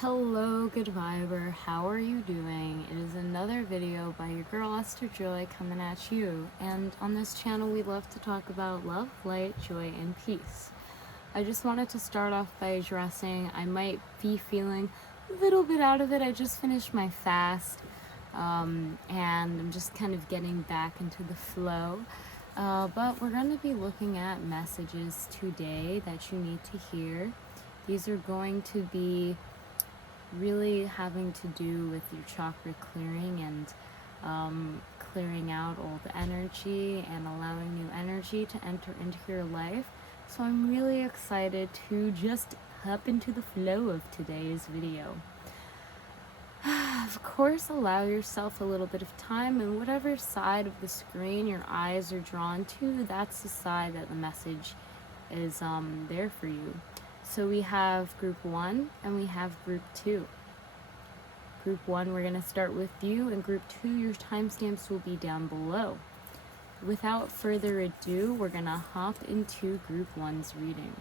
Hello, good viber. How are you doing? It is another video by your girl Esther Joy coming at you. And on this channel, we love to talk about love, light, joy, and peace. I just wanted to start off by addressing I might be feeling a little bit out of it. I just finished my fast, and I'm just kind of getting back into the flow. But we're going to be looking at messages today that you need to hear. These are going to be really having to do with your chakra clearing and clearing out old energy and allowing new energy to enter into your life. So I'm really excited to just hop into the flow of today's video. Of course, allow yourself a little bit of time, and whatever side of the screen your eyes are drawn to, that's the side that the message is there for you. So we have group 1 and we have group 2. Group 1, we're going to start with you, and group 2, your timestamps will be down below. Without further ado, we're going to hop into group 1's reading.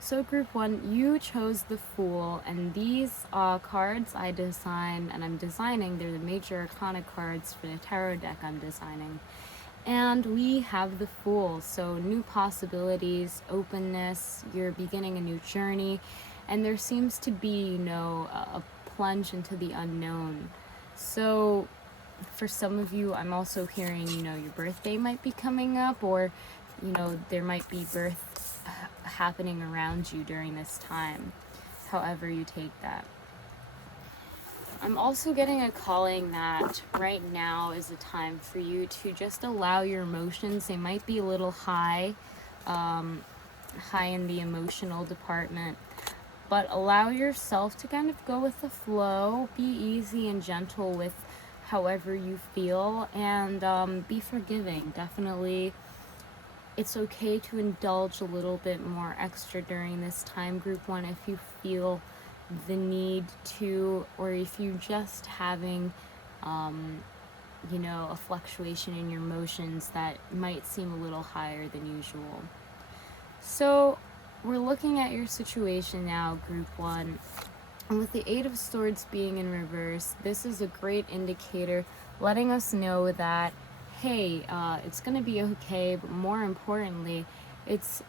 So group 1, you chose the Fool, and these cards I design, and I'm designing, they're the major arcana cards for the tarot deck I'm designing. And we have the Fool, so new possibilities, openness, you're beginning a new journey, and there seems to be, a plunge into the unknown. So for some of you, I'm also hearing, your birthday might be coming up, or, there might be birth happening around you during this time, however you take that. I'm also getting a calling that right now is a time for you to just allow your emotions. They might be a little high in the emotional department, but allow yourself to kind of go with the flow. Be easy and gentle with however you feel, and be forgiving. Definitely, it's okay to indulge a little bit more extra during this time, group 1, if you feel the need to, or if you're just having a fluctuation in your emotions that might seem a little higher than usual. So we're looking at your situation now, group 1, and with the 8 of Swords being in reverse, this is a great indicator letting us know that, hey, it's gonna be okay, but more importantly, it's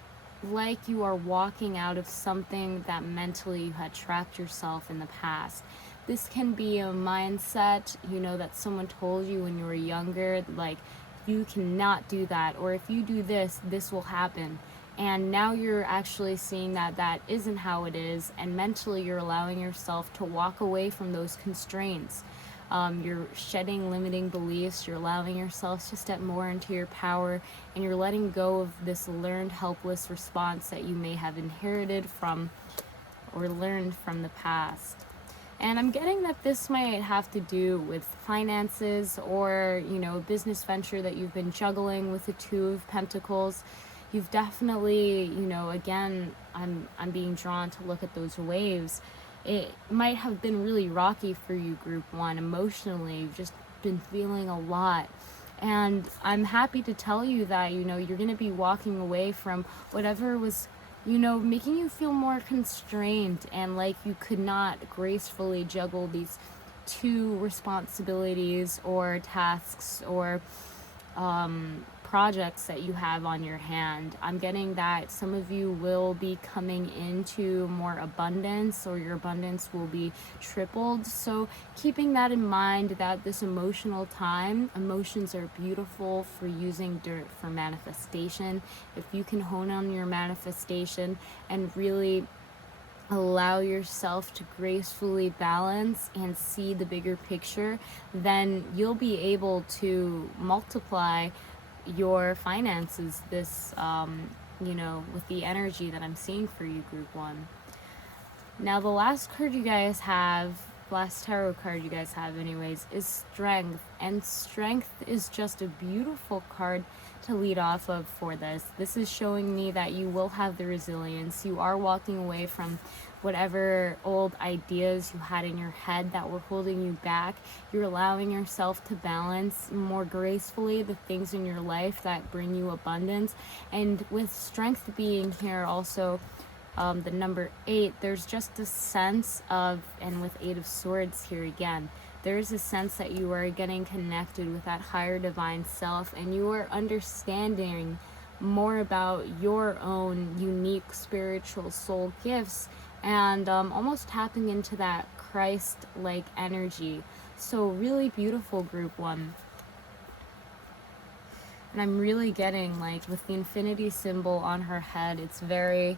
like you are walking out of something that mentally you had trapped yourself in the past. This can be a mindset, that someone told you when you were younger, like, you cannot do that, or if you do this, this will happen. And now you're actually seeing that that isn't how it is, and mentally you're allowing yourself to walk away from those constraints. You're shedding limiting beliefs, you're allowing yourself to step more into your power, and you're letting go of this learned helpless response that you may have inherited from or learned from the past. And I'm getting that this might have to do with finances, or a business venture that you've been juggling with the 2 of Pentacles. You've definitely, again, I'm being drawn to look at those waves. It might have been really rocky for you, group 1, emotionally. You've just been feeling a lot. And I'm happy to tell you that, you're going to be walking away from whatever was, making you feel more constrained and like you could not gracefully juggle these 2 responsibilities or tasks or projects that you have on your hand. I'm getting that some of you will be coming into more abundance, or your abundance will be tripled. So keeping that in mind, that this emotional time, emotions are beautiful for using for manifestation. If you can hone on your manifestation and really allow yourself to gracefully balance and see the bigger picture, then you'll be able to multiply your finances this with the energy that I'm seeing for you, group 1. Now the last tarot card you guys have anyways is Strength, and Strength is just a beautiful card to lead off of for this. This is showing me that you will have the resilience. You are walking away from whatever old ideas you had in your head that were holding you back. You're allowing yourself to balance more gracefully the things in your life that bring you abundance. And with Strength being here also, the number 8, there's just a sense of, and with 8 of Swords here again, there's a sense that you are getting connected with that higher divine self, and you are understanding more about your own unique spiritual soul gifts, and almost tapping into that Christ-like energy. So really beautiful, group 1. And I'm really getting, like, with the infinity symbol on her head, it's very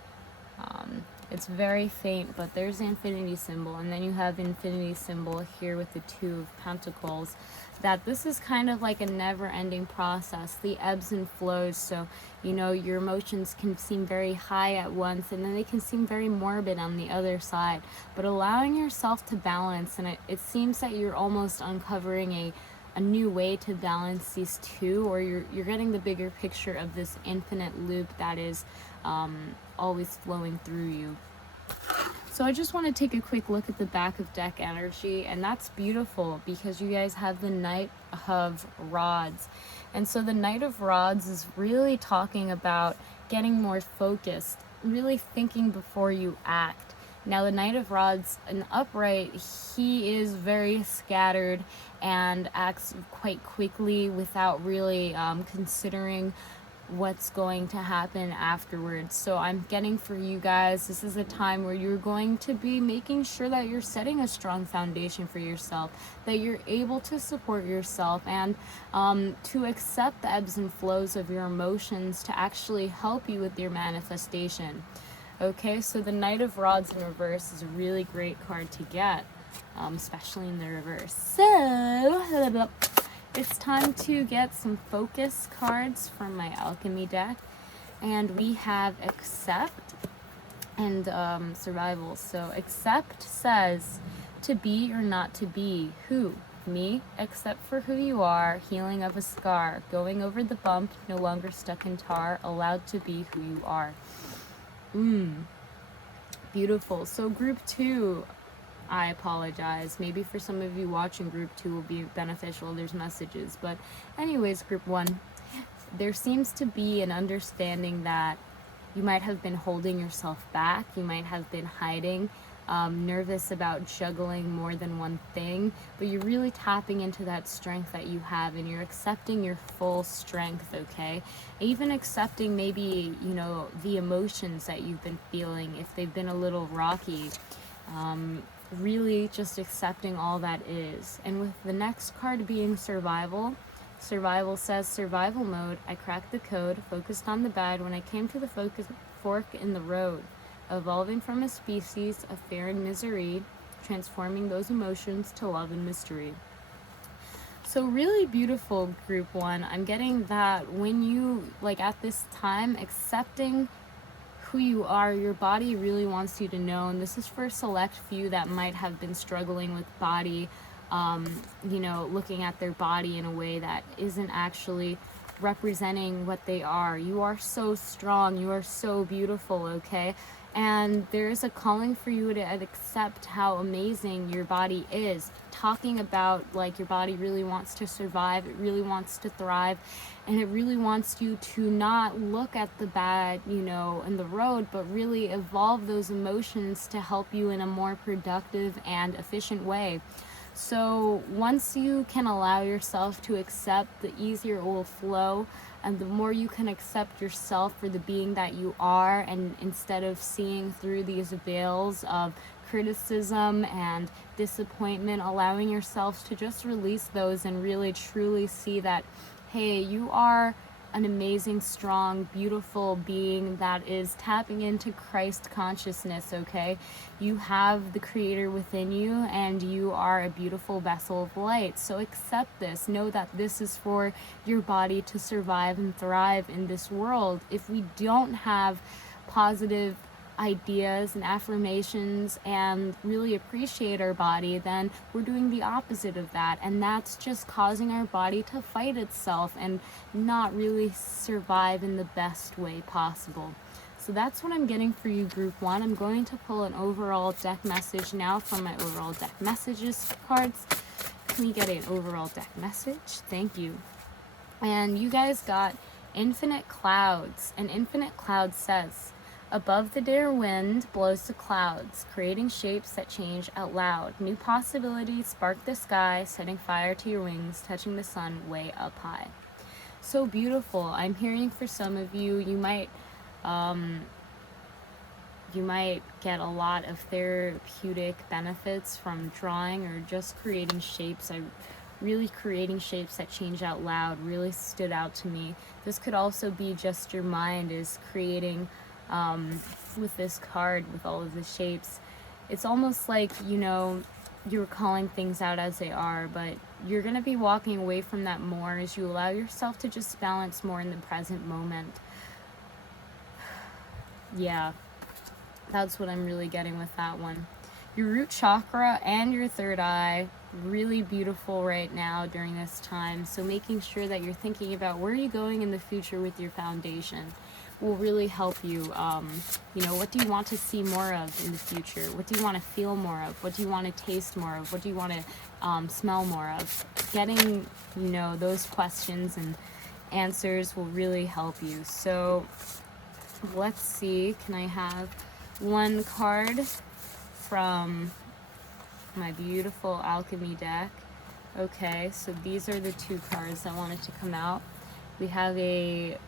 faint, but there's the infinity symbol, and then you have the infinity symbol here with the 2 of Pentacles, that this is kind of like a never-ending process, the ebbs and flows. So, you know, your emotions can seem very high at once, and then they can seem very morbid on the other side, but allowing yourself to balance, and it seems that you're almost uncovering a new way to balance these two, or you're getting the bigger picture of this infinite loop that is always flowing through you. So I just want to take a quick look at the back of deck energy, and that's beautiful because you guys have the Knight of Rods. And so the Knight of Rods is really talking about getting more focused, really thinking before you act. Now the Knight of Rods, in upright, he is very scattered and acts quite quickly without really considering what's going to happen afterwards. So I'm getting for you guys, this is a time where you're going to be making sure that you're setting a strong foundation for yourself, that you're able to support yourself, and to accept the ebbs and flows of your emotions to actually help you with your manifestation. Okay, so the Knight of Rods in reverse is a really great card to get, especially in the reverse. So it's time to get some focus cards from my alchemy deck, and we have Accept and Survival. So Accept says to be or not to be. Who? Me. Accept for who you are. Healing of a scar. Going over the bump. No longer stuck in tar. Allowed to be who you are. Beautiful. So group 2, I apologize. Maybe for some of you watching, group 2 will be beneficial. There's messages. But anyways, group 1, there seems to be an understanding that you might have been holding yourself back. You might have been hiding, nervous about juggling more than one thing. But you're really tapping into that strength that you have, and you're accepting your full strength, okay? Even accepting maybe, you know, the emotions that you've been feeling, if they've been a little rocky. Really just accepting all that is. And with the next card being Survival, Survival says, survival mode, I cracked the code, focused on the bad when I came to the fork in the road, evolving from a species of fear and misery, transforming those emotions to love and mystery. So really beautiful, group 1. I'm getting that when you, like, at this time, accepting who you are, your body really wants you to know, and this is for a select few that might have been struggling with body, you know, looking at their body in a way that isn't actually representing what they are. You are so strong, you are so beautiful, okay? And there is a calling for you to accept how amazing your body is. Talking about, like, your body really wants to survive, it really wants to thrive, and it really wants you to not look at the bad, you know, in the road, but really evolve those emotions to help you in a more productive and efficient way. So once you can allow yourself to accept, the easier it will flow, and the more you can accept yourself for the being that you are, and instead of seeing through these veils of criticism and disappointment, allowing yourself to just release those and really truly see that, hey, you are an amazing, strong, beautiful being that is tapping into Christ consciousness, okay? You have the Creator within you, and you are a beautiful vessel of light. So accept this. Know that this is for your body to survive and thrive in this world. If we don't have positive ideas and affirmations and really appreciate our body, then we're doing the opposite of that, and that's just causing our body to fight itself and not really survive in the best way possible. So that's what I'm getting for you, group 1. I'm going to pull an overall deck message now from my overall deck messages cards. Can we get an overall deck message? Thank you. And you guys got Infinite Clouds, and Infinite Cloud says, Above the day, wind blows the clouds, creating shapes that change out loud. New possibilities spark the sky, setting fire to your wings, touching the sun way up high. So beautiful. I'm hearing for some of you, you might get a lot of therapeutic benefits from drawing or just creating shapes. Really creating shapes that change out loud really stood out to me. This could also be just your mind is creating with this card with all of the shapes. It's almost like, you're calling things out as they are, but you're going to be walking away from that more as you allow yourself to just balance more in the present moment. Yeah, that's what I'm really getting with that one. Your root chakra and your third eye, really beautiful right now during this time. So making sure that you're thinking about where you're going in the future with your foundation will really help you. What do you want to see more of in the future? What do you want to feel more of? What do you want to taste more of? What do you want to smell more of? Getting, those questions and answers will really help you. So let's see, can I have one card from my beautiful alchemy deck? Okay, so these are the two cards that wanted to come out. We have a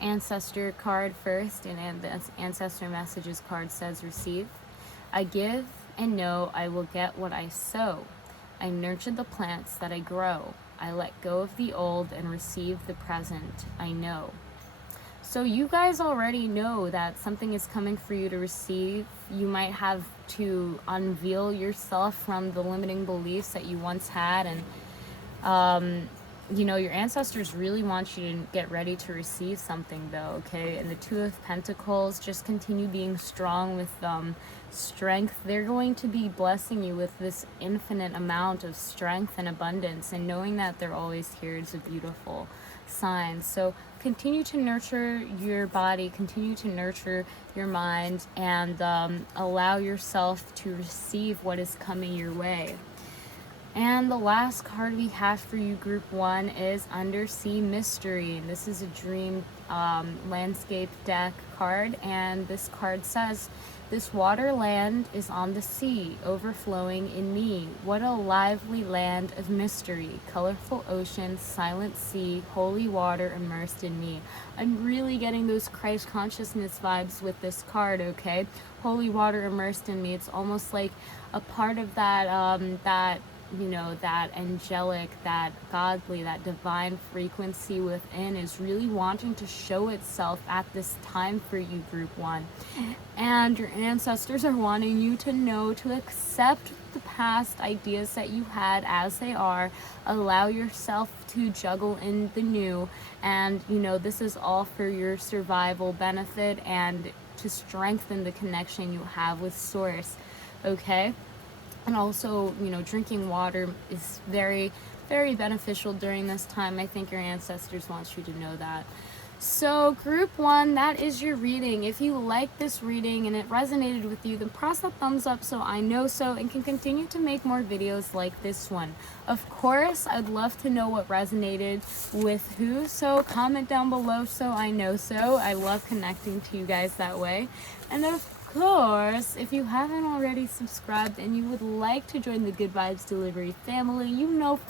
ancestor card first, and the ancestor messages card says, receive. I give and know I will get what I sow. I nurture the plants that I grow. I let go of the old and receive the present I know. So you guys already know that something is coming for you to receive. You might have to unveil yourself from the limiting beliefs that you once had, and your ancestors really want you to get ready to receive something though, okay? And the Two of Pentacles, just continue being strong with strength. They're going to be blessing you with this infinite amount of strength and abundance, and knowing that they're always here is a beautiful sign. So continue to nurture your body, continue to nurture your mind, and allow yourself to receive what is coming your way. And the last card we have for you, Group 1, is Undersea Mystery. And this is a dream landscape deck card. And this card says, this water land is on the sea, overflowing in me. What a lively land of mystery. Colorful ocean, silent sea, holy water immersed in me. I'm really getting those Christ consciousness vibes with this card, okay? Holy water immersed in me. It's almost like a part of that angelic, that godly, that divine frequency within is really wanting to show itself at this time for you, Group 1. And your ancestors are wanting you to know to accept the past ideas that you had as they are, allow yourself to juggle in the new, and this is all for your survival benefit and to strengthen the connection you have with Source, okay? And also, drinking water is very, very beneficial during this time. I think your ancestors want you to know that. So, Group 1, that is your reading. If you like this reading and it resonated with you, then press that thumbs up so I know so and can continue to make more videos like this one. Of course, I'd love to know what resonated with who, so comment down below so I know so. I love connecting to you guys that way. And of course, if you haven't already subscribed and you would like to join the Good Vibes Delivery family,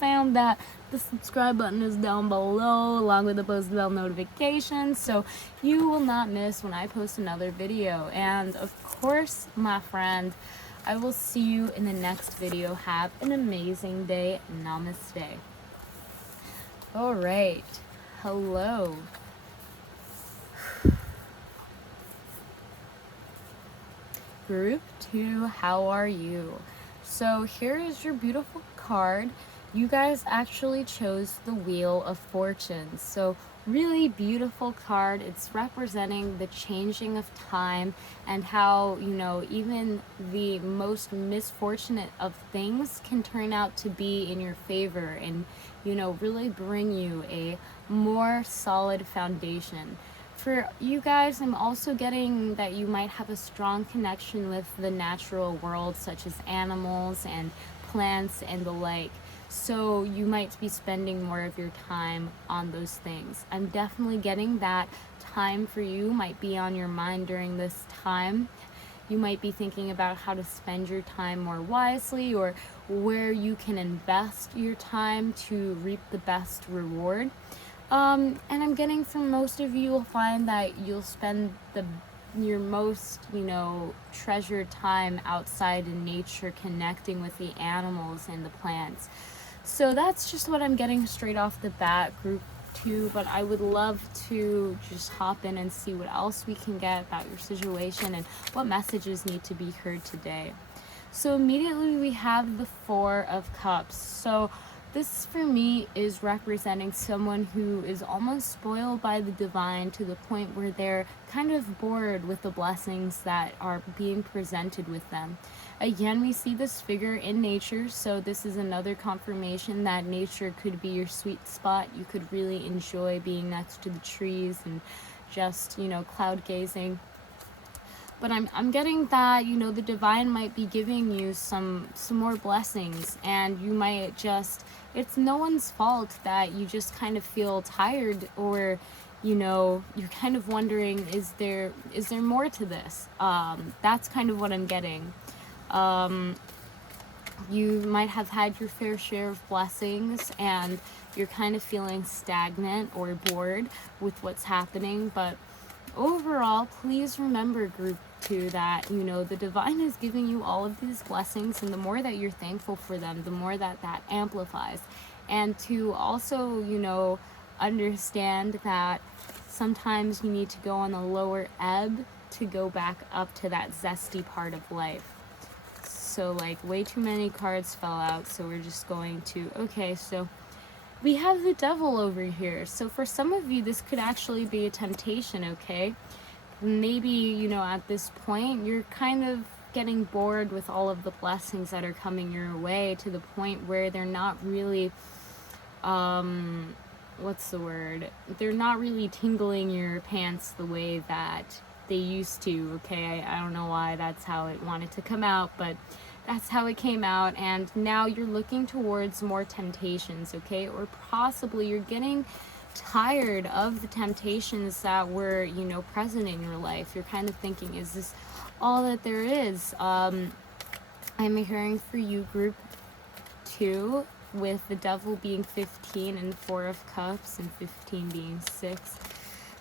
fam, that the subscribe button is down below along with the post bell notifications so you will not miss when I post another video. And of course, my friend, I will see you in the next video. Have an amazing day. Namaste. All right. Hello. Group 2, how are you? So here is your beautiful card. You guys actually chose the Wheel of Fortune. So really beautiful card. It's representing the changing of time and how, even the most misfortunate of things can turn out to be in your favor and, really bring you a more solid foundation. For you guys, I'm also getting that you might have a strong connection with the natural world, such as animals and plants and the like. So you might be spending more of your time on those things. I'm definitely getting that time for you might be on your mind during this time. You might be thinking about how to spend your time more wisely, or where you can invest your time to reap the best reward. And I'm getting from most of you, you'll find that you'll spend your most, treasured time outside in nature, connecting with the animals and the plants. So that's just what I'm getting straight off the bat, group 2, but I would love to just hop in and see what else we can get about your situation and what messages need to be heard today. So immediately we have the 4 of Cups. So this for me is representing someone who is almost spoiled by the divine to the point where they're kind of bored with the blessings that are being presented with them. Again, we see this figure in nature, so this is another confirmation that nature could be your sweet spot. You could really enjoy being next to the trees and just, cloud gazing. But I'm getting that, the divine might be giving you some more blessings, and you might just, it's no one's fault that you just kind of feel tired, or, you're kind of wondering, is there more to this? That's kind of what I'm getting. You might have had your fair share of blessings, and you're kind of feeling stagnant or bored with what's happening, but overall, please remember, group 2, that, the divine is giving you all of these blessings, and the more that you're thankful for them, the more that amplifies. And to also, understand that sometimes you need to go on the lower ebb to go back up to that zesty part of life. So, way too many cards fell out, so we're just going to, okay, so we have the devil over here. So for some of you, this could actually be a temptation, okay? Maybe, at this point, you're kind of getting bored with all of the blessings that are coming your way, to the point where they're not really, what's the word? They're not really tingling your pants the way that they used to, okay? I don't know why that's how it wanted to come out, but that's how it came out, and now you're looking towards more temptations, okay? Or possibly you're getting tired of the temptations that were, present in your life. You're kind of thinking, is this all that there is? I'm hearing for you, group 2, with the devil being 15 and 4 of Cups and 15 being 6.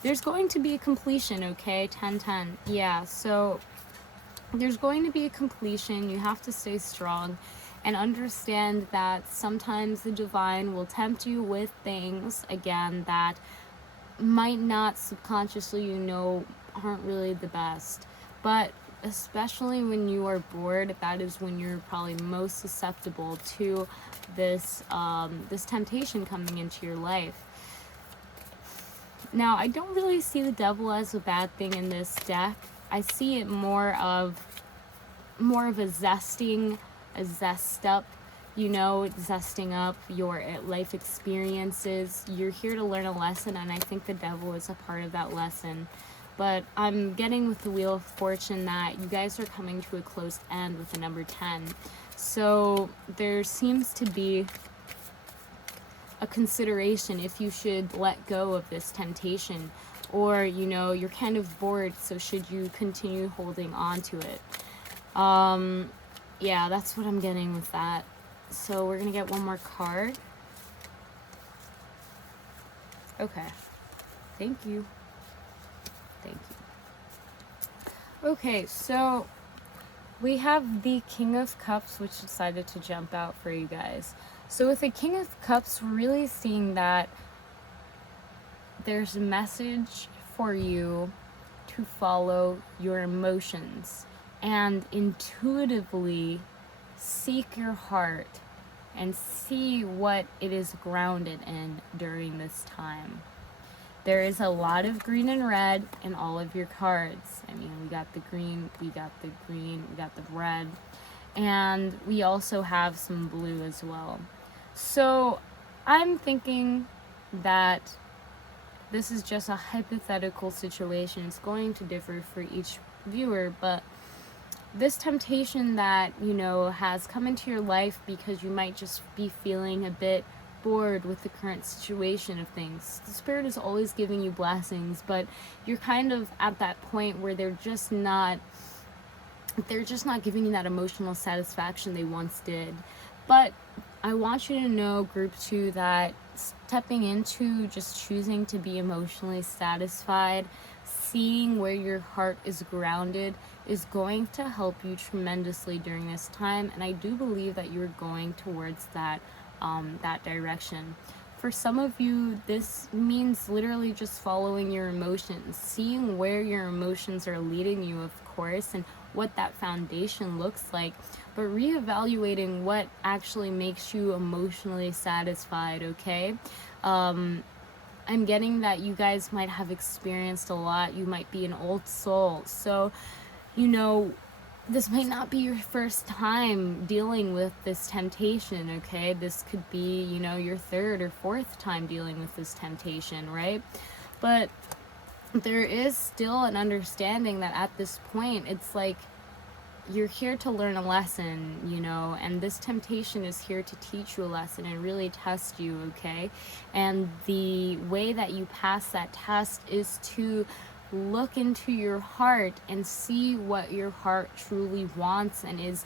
There's going to be a completion, okay? 10-10. Yeah, so there's going to be a completion. You have to stay strong and understand that sometimes the divine will tempt you with things, again, that might not subconsciously, aren't really the best. But especially when you are bored, that is when you're probably most susceptible to this temptation coming into your life. Now, I don't really see the devil as a bad thing in this deck. I see it more of a zesting, a zest up, zesting up your life experiences. You're here to learn a lesson, and I think the devil is a part of that lesson. But I'm getting with the Wheel of Fortune that you guys are coming to a close end with the number 10. So there seems to be a consideration if you should let go of this temptation, or you're kind of bored, so should you continue holding on to it? Yeah, that's what I'm getting with that. So we're gonna get one more card. Okay, thank you. Okay, so we have the King of Cups, which decided to jump out for you guys. So with the King of Cups, we're really seeing that there's a message for you to follow your emotions and intuitively seek your heart and see what it is grounded in during this time. There is a lot of green and red in all of your cards. I mean, we got the green, we got the red, and we also have some blue as well. So I'm thinking that this is just a hypothetical situation. It's going to differ for each viewer, but this temptation that, has come into your life because you might just be feeling a bit bored with the current situation of things. The Spirit is always giving you blessings, but you're kind of at that point where they're just not giving you that emotional satisfaction they once did. But I want you to know, group 2, that stepping into just choosing to be emotionally satisfied, seeing where your heart is grounded, is going to help you tremendously during this time. And I do believe that you're going towards that direction. For some of you, this means literally just following your emotions, seeing where your emotions are leading you, of course, and what that foundation looks like, but reevaluating what actually makes you emotionally satisfied, okay? I'm getting that you guys might have experienced a lot. You might be an old soul. So, this might not be your first time dealing with this temptation, okay? This could be, your third or fourth time dealing with this temptation, right? But there is still an understanding that at this point, it's like you're here to learn a lesson, and this temptation is here to teach you a lesson and really test you, okay? And the way that you pass that test is to look into your heart and see what your heart truly wants and is,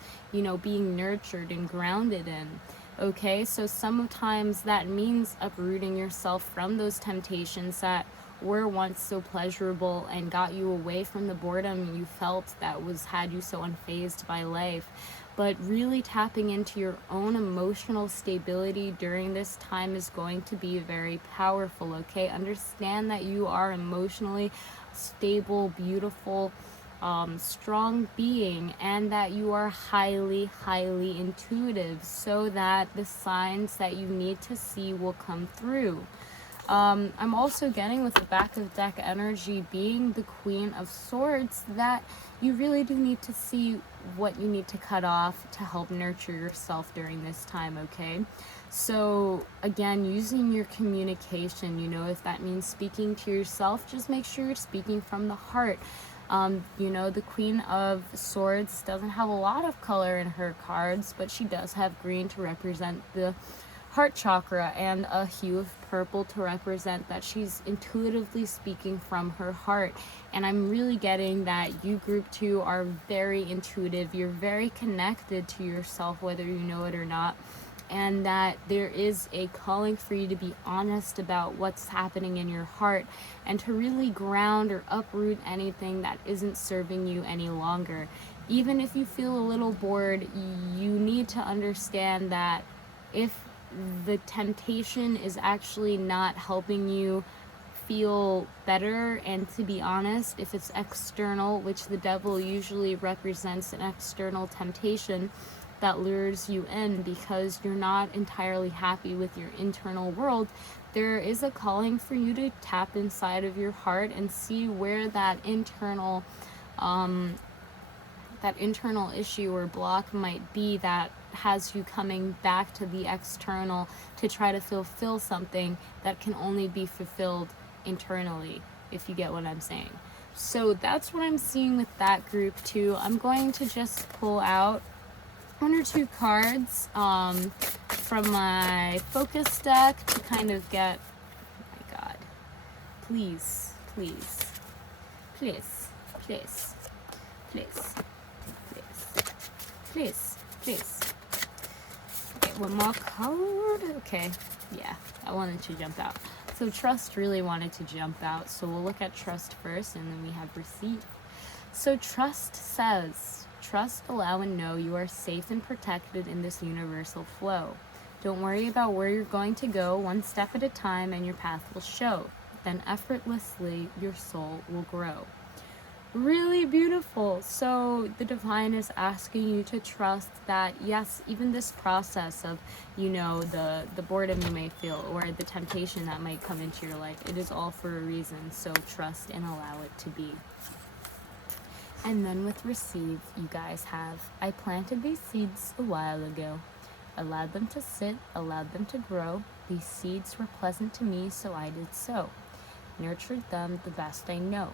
being nurtured and grounded in. Okay, so sometimes that means uprooting yourself from those temptations that were once so pleasurable and got you away from the boredom you felt that had you so unfazed by life. But really tapping into your own emotional stability during this time is going to be very powerful, okay? Understand that you are emotionally stable, beautiful, strong being, and that you are highly intuitive, so that the signs that you need to see will come through. I'm also getting, with the back of deck energy being the Queen of Swords, that you really do need to see what you need to cut off to help nurture yourself during this time, okay? So again, using your communication, if that means speaking to yourself, just make sure you're speaking from the heart. The Queen of Swords doesn't have a lot of color in her cards, but she does have green to represent the heart chakra and a hue of purple to represent that she's intuitively speaking from her heart. And I'm really getting that you, group 2, are very intuitive. You're very connected to yourself, whether you know it or not. And that there is a calling for you to be honest about what's happening in your heart and to really ground or uproot anything that isn't serving you any longer. Even if you feel a little bored, you need to understand that if the temptation is actually not helping you feel better, and to be honest, if it's external, which the devil usually represents an external temptation that lures you in because you're not entirely happy with your internal world, there is a calling for you to tap inside of your heart and see where that internal issue or block might be that has you coming back to the external to try to fulfill something that can only be fulfilled internally, if you get what I'm saying. So that's what I'm seeing with that group 2. I'm going to just pull out 1 or 2 cards from my focus deck to kind of get, oh my god, please, okay, 1 more card. Okay, yeah, I wanted to jump out. So trust really wanted to jump out, so we'll look at trust first, and then we have receive. So trust says, trust, allow, and know you are safe and protected in this universal flow. Don't worry about where you're going to go, one step at a time, and your path will show. Then effortlessly your soul will grow. Really beautiful. So the divine is asking you to trust that, yes, even this process of, the boredom you may feel or the temptation that might come into your life, it is all for a reason. So trust and allow it to be. And then with receive, you guys have, I planted these seeds a while ago, allowed them to sit, allowed them to grow. These seeds were pleasant to me, so I did so. Nurtured them the best I know.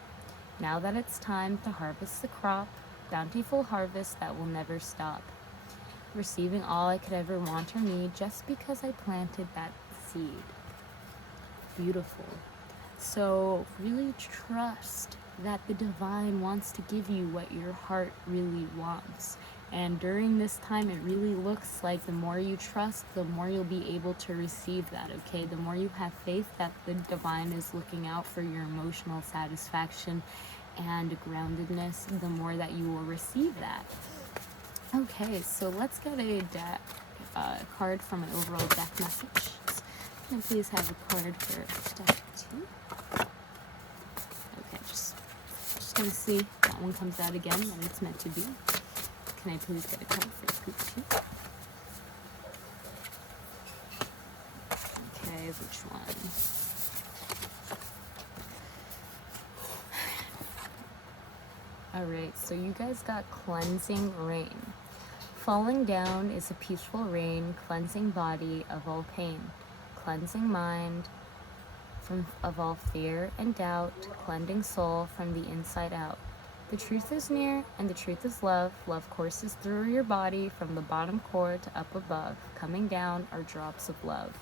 Now that it's time to harvest the crop, bountiful harvest that will never stop. Receiving all I could ever want or need just because I planted that succeed. Beautiful. So really trust that the divine wants to give you what your heart really wants. And during this time, it really looks like the more you trust, the more you'll be able to receive that, okay? The more you have faith that the divine is looking out for your emotional satisfaction and groundedness, the more that you will receive that. Okay, so let's get a card from an overall deck message. Can I please have a card for deck 2? Okay, just gonna see if that one comes out again and it's meant to be. Can I please get a card for group 2? Okay, which one? Alright, so you guys got cleansing rain. Falling down is a peaceful rain, cleansing body of all pain, cleansing mind of all fear and doubt, cleansing soul from the inside out. The truth is near, and the truth is love. Love courses through your body from the bottom core to up above. Coming down are drops of love.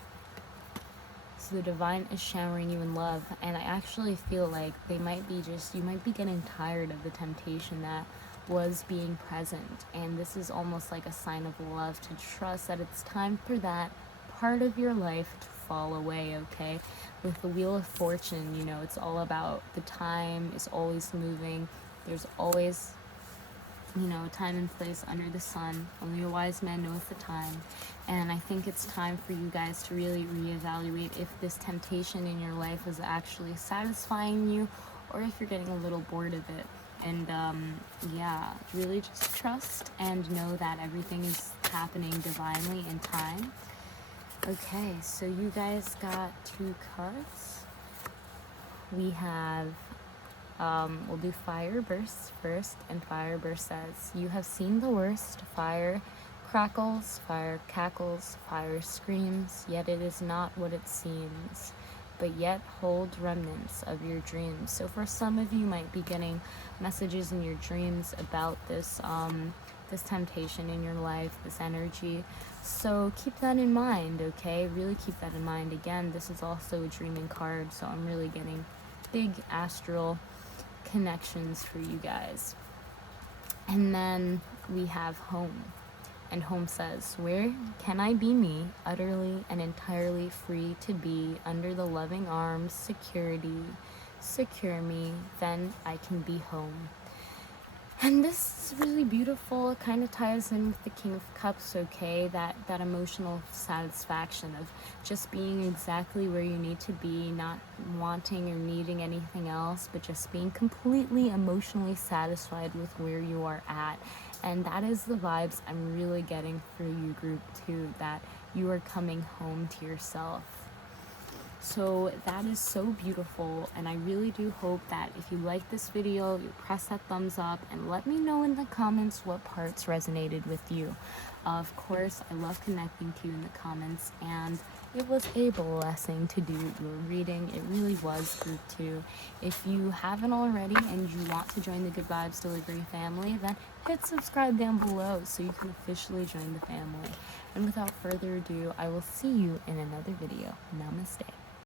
So the divine is showering you in love, and I actually feel like you might be getting tired of the temptation that was being present, and this is almost like a sign of love to trust that it's time for that part of your life to fall away, okay? With the Wheel of Fortune, you know, it's all about the time is always moving. There's always, you know, time and place under the sun. Only a wise man knows the time. And I think it's time for you guys to really reevaluate if this temptation in your life is actually satisfying you, or if you're getting a little bored of it. And yeah, really just trust and know that everything is happening divinely in time. Okay, so you guys got 2 cards. We have we'll do Fire Bursts first, and Fire Burst says, you have seen the worst. Fire crackles, fire cackles, fire screams, yet it is not what it seems, but yet hold remnants of your dreams. So for some of you might be getting messages in your dreams about this this temptation in your life, this energy. So keep that in mind, okay? Really keep that in mind. Again, this is also a dreaming card, so I'm really getting big astral connections for you guys. And then we have Home, and Home says, where can I be me, utterly and entirely free to be under the loving arms, security, secure me, then I can be home. And this is really beautiful. It kind of ties in with the King of Cups, okay? That emotional satisfaction of just being exactly where you need to be, not wanting or needing anything else, but just being completely emotionally satisfied with where you are at. And that is the vibes I'm really getting for you, group 2, that you are coming home to yourself. So that is so beautiful, and I really do hope that if you like this video, you press that thumbs up and let me know in the comments what parts resonated with you. Of course, I love connecting to you in the comments, and it was a blessing to do your reading. It really was, group 2. If you haven't already and you want to join the Good Vibes Delivery family, then hit subscribe down below so you can officially join the family. And without further ado, I will see you in another video. Namaste.